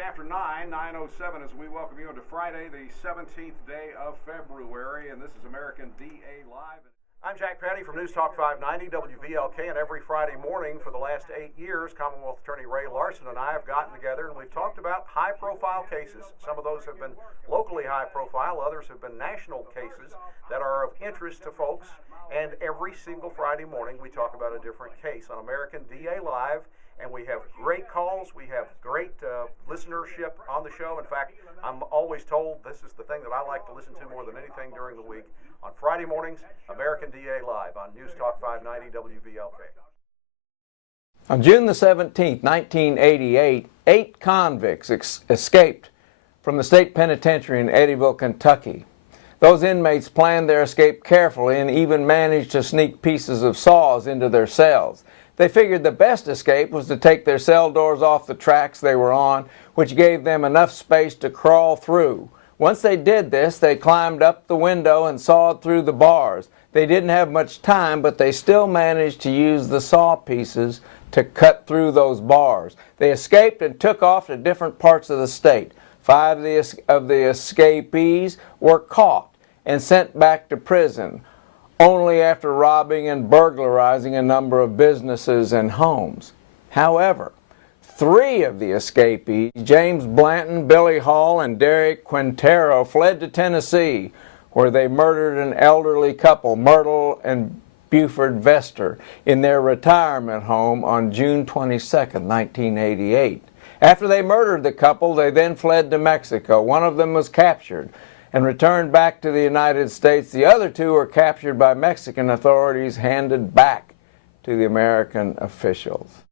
after 9:07 as we welcome you into Friday, the 17th day of February, and this is American DA Live. I'm Jack Petty from News Talk 590 WVLK, and every Friday morning for the last 8 years, Commonwealth Attorney Ray Larson and I have gotten together and we've talked about high-profile cases. Some of those have been locally high-profile, others have been national cases that are of interest to folks, and every single Friday morning we talk about a different case on American DA Live. And we have great calls, we have great listenership on the show. In fact, I'm always told this is the thing that I like to listen to more than anything during the week. On Friday mornings, American DA Live on News Talk 590 WVLK. On June the 17th, 1988, 8 convicts escaped from the state penitentiary in Eddyville, Kentucky. Those inmates planned their escape carefully and even managed to sneak pieces of saws into their cells. They figured the best escape was to take their cell doors off the tracks they were on, which gave them enough space to crawl through. Once they did this, they climbed up the window and sawed through the bars. They didn't have much time, but they still managed to use the saw pieces to cut through those bars. They escaped and took off to different parts of the state. 5 of the escapees were caught and sent back to prison, only after robbing and burglarizing a number of businesses and homes. However, 3 of the escapees, James Blanton, Billy Hall, and Derek Quintero, fled to Tennessee, where they murdered an elderly couple, Myrtle and Buford Vester, in their retirement home on June 22, 1988. After they murdered the couple, they then fled to Mexico. One of them was captured and returned back to the United States. The other 2 were captured by Mexican authorities, handed back to the American officials.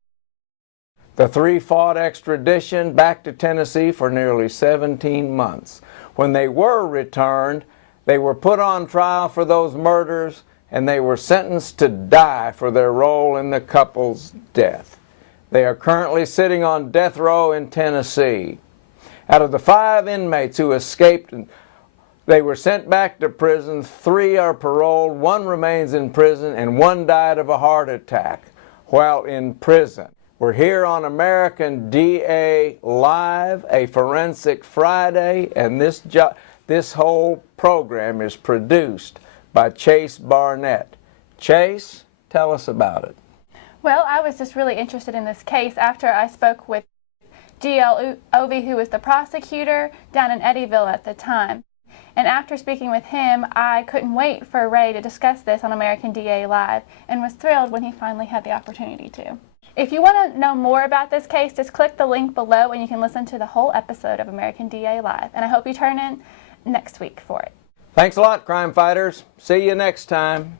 The 3 fought extradition back to Tennessee for nearly 17 months. When they were returned, they were put on trial for those murders, and they were sentenced to die for their role in the couple's death. They are currently sitting on death row in Tennessee. Out of the 5 inmates who escaped, they were sent back to prison. 3 are paroled, 1 remains in prison, and 1 died of a heart attack while in prison. We're here on American DA Live, a Forensic Friday, and this whole program is produced by Chase Barnett. Chase, tell us about it. Well, I was just really interested in this case after I spoke with G.L. Ovey, who was the prosecutor down in Eddyville at the time. And after speaking with him, I couldn't wait for Ray to discuss this on American DA Live, and was thrilled when he finally had the opportunity to. If you want to know more about this case, just click the link below and you can listen to the whole episode of American DA Live. And I hope you turn in next week for it. Thanks a lot, crime fighters. See you next time.